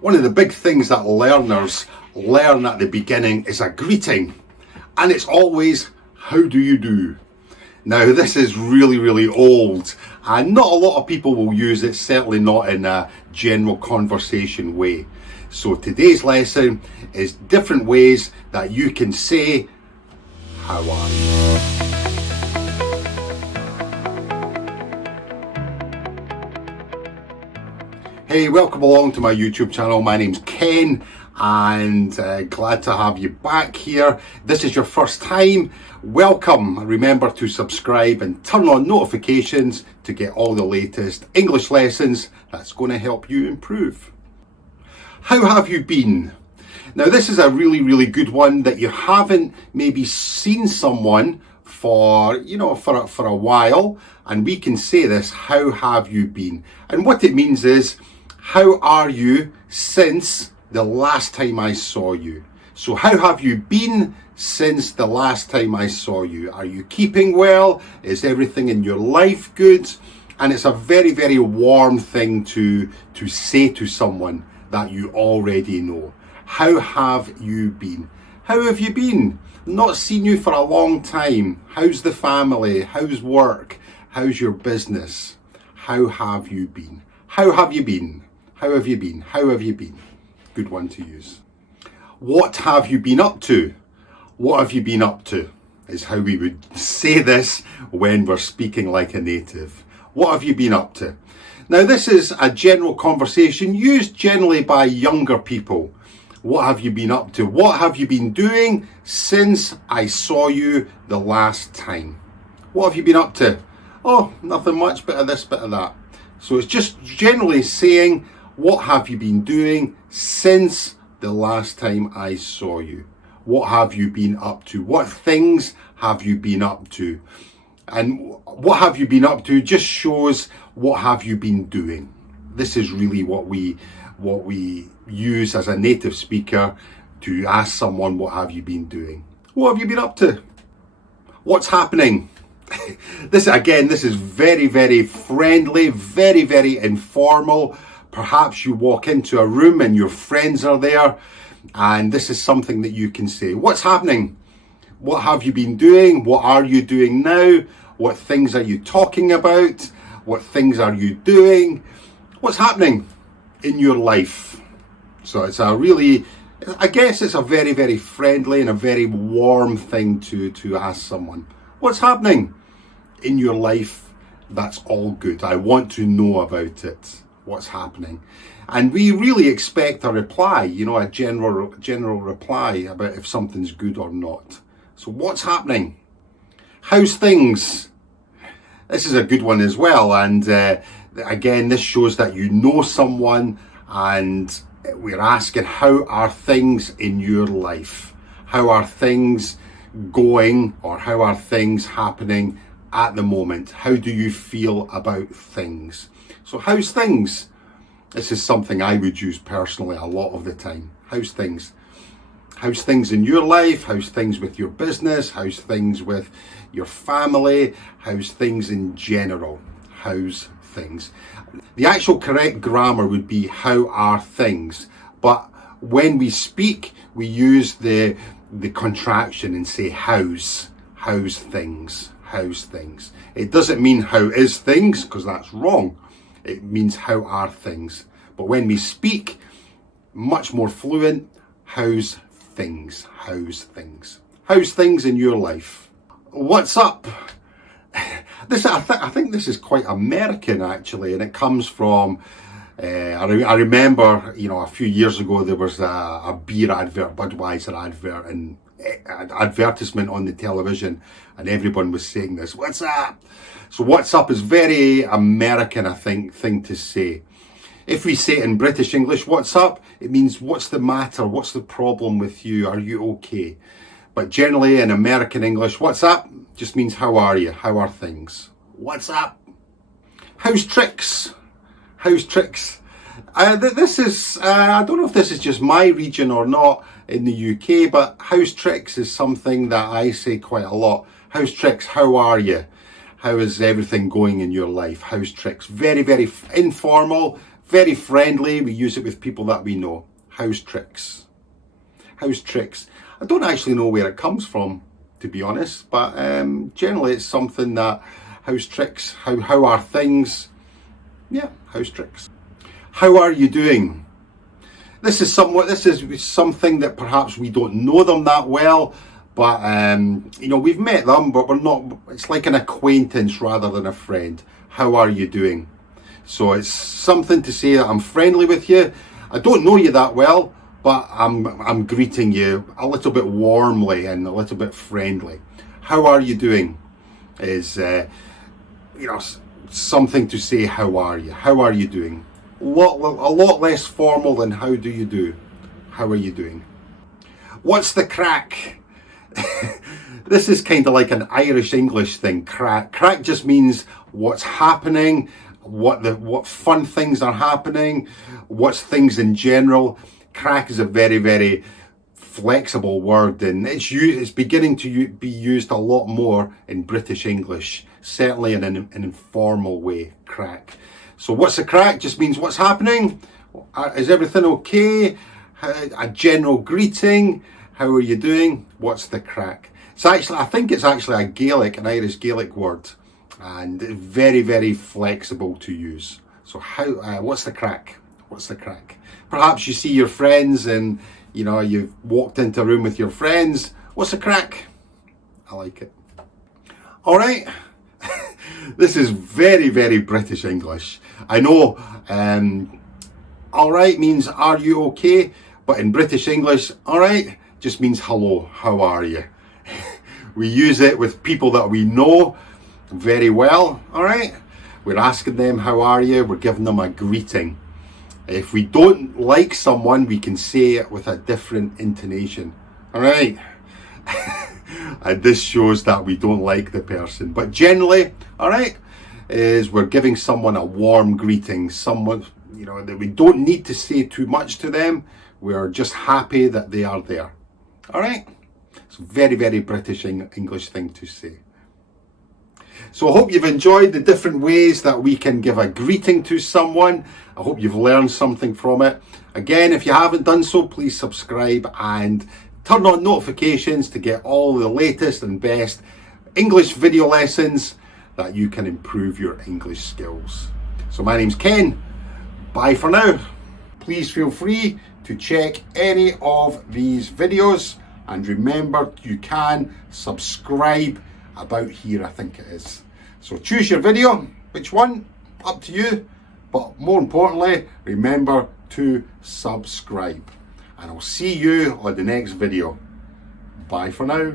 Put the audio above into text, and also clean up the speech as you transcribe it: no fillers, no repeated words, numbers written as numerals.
One of the big things that learners learn at the beginning is a greeting, and it's always, how do you do? Now this is really old, and not a lot of people will use it, certainly not in a general conversation way. So today's lesson is different ways that you can say, how are you? Hey, welcome along to my YouTube channel. My name's Ken, and glad to have you back here. This is your first time. Welcome. Remember to subscribe and turn on notifications to get all the latest English lessons that's going to help you improve. How have you been? Now this is a really good one that you haven't maybe seen someone for a while, and we can say this, how have you been? And what it means is, how are you since the last time I saw you? So how have you been since the last time I saw you? Are you keeping well? Is everything in your life good? And it's a very warm thing to say to someone that you already know. How have you been? How have you been? Not seen you for a long time. How's the family? How's work? How's your business? How have you been? How have you been? How have you been? How have you been? Good one to use. What have you been up to? What have you been up to? Is how we would say this when we're speaking like a native. What have you been up to? Now this is a general conversation used generally by younger people. What have you been up to? What have you been doing since I saw you the last time? What have you been up to? Oh, nothing much, bit of this, bit of that. So it's just generally saying, what have you been doing since the last time I saw you? What have you been up to? What things have you been up to? And what have you been up to just shows what have you been doing. This is really what we use as a native speaker to ask someone, what have you been doing? What have you been up to? What's happening? This is very friendly, very informal. Perhaps you walk into a room and your friends are there, and this is something that you can say. What's happening? What have you been doing? What are you doing now? What things are you talking about? What things are you doing? What's happening in your life? So it's a very friendly and a very warm thing to ask someone. What's happening in your life? That's all good. I want to know about it. What's happening? And we really expect a reply, a general reply about if something's good or not. So what's happening? How's things? This is a good one as well, and again, this shows that you know someone, and we're asking, how are things in your life? How are things going, or how are things happening at the moment? How do you feel about things? So how's things? This is something I would use personally a lot of the time. How's things? How's things in your life? How's things with your business? How's things with your family? How's things in general? How's things? The actual correct grammar would be, how are things? But when we speak, we use the contraction and say how's things? How's things? It doesn't mean how is things, because that's wrong. It means how are things. But when we speak, much more fluent, how's things? How's things? How's things in your life? What's up? I think this is quite American actually, and it comes from, I remember, a few years ago there was a beer advert, Budweiser advert, and advertisement on the television, and everyone was saying this, what's up? So what's up is very American, I think, thing to say. If we say it in British English, what's up? It means what's the matter? What's the problem with you? Are you okay? But generally in American English, what's up just means how are you? How are things? What's up? How's tricks? How's tricks? This is, I don't know if this is just my region or not in the UK, but how's tricks is something that I say quite a lot. How's tricks? How are you? How is everything going in your life? How's tricks? Very informal, Very friendly. We use it with people that we know. How's tricks? How's tricks? I don't actually know where it comes from, to be honest, but generally it's something that, how's tricks? How are things? Yeah, how's tricks? How are you doing? This is something that perhaps we don't know them that well, but you know, we've met them, but we're not, it's like an acquaintance rather than a friend. How are you doing? So it's something to say that I'm friendly with you. I don't know you that well, but I'm greeting you a little bit warmly and a little bit friendly. How are you doing? Is you know, something to say. How are you? How are you doing? A lot less formal than how do you do? How are you doing? What's the crack? This is kind of like an Irish English thing. Crack. Crack just means what's happening, what fun things are happening, what's things in general. Crack is a very, very flexible word, and it's beginning to be used a lot more in British English, certainly in an informal way. Crack. So what's the crack just means what's happening. Is everything okay? A general greeting. How are you doing? What's the crack? I think it's actually an Irish Gaelic word, and very, very flexible to use. So what's the crack? What's the crack? Perhaps you see your friends and, you know, you've walked into a room with your friends. What's the crack? I like it. All right. This is very, very British English. I know all right means are you okay? But in British English, all right just means hello, how are you? We use it with people that we know very well, all right? We're asking them, how are you? We're giving them a greeting. If we don't like someone, we can say it with a different intonation, all right? And this shows that we don't like the person. But generally, all right, is we're giving someone a warm greeting, someone, you know, that we don't need to say too much to them. We're just happy that they are there. All right? It's a very, very British English thing to say. So I hope you've enjoyed the different ways that we can give a greeting to someone. I hope you've learned something from it. Again, if you haven't done so, please subscribe and turn on notifications to get all the latest and best English video lessons that you can improve your English skills. So my name's Ken. Bye for now. Please feel free to check any of these videos, and remember, you can subscribe about here, I think it is. So choose your video, which one, up to you, but more importantly, remember to subscribe, and I'll see you on the next video. Bye for now.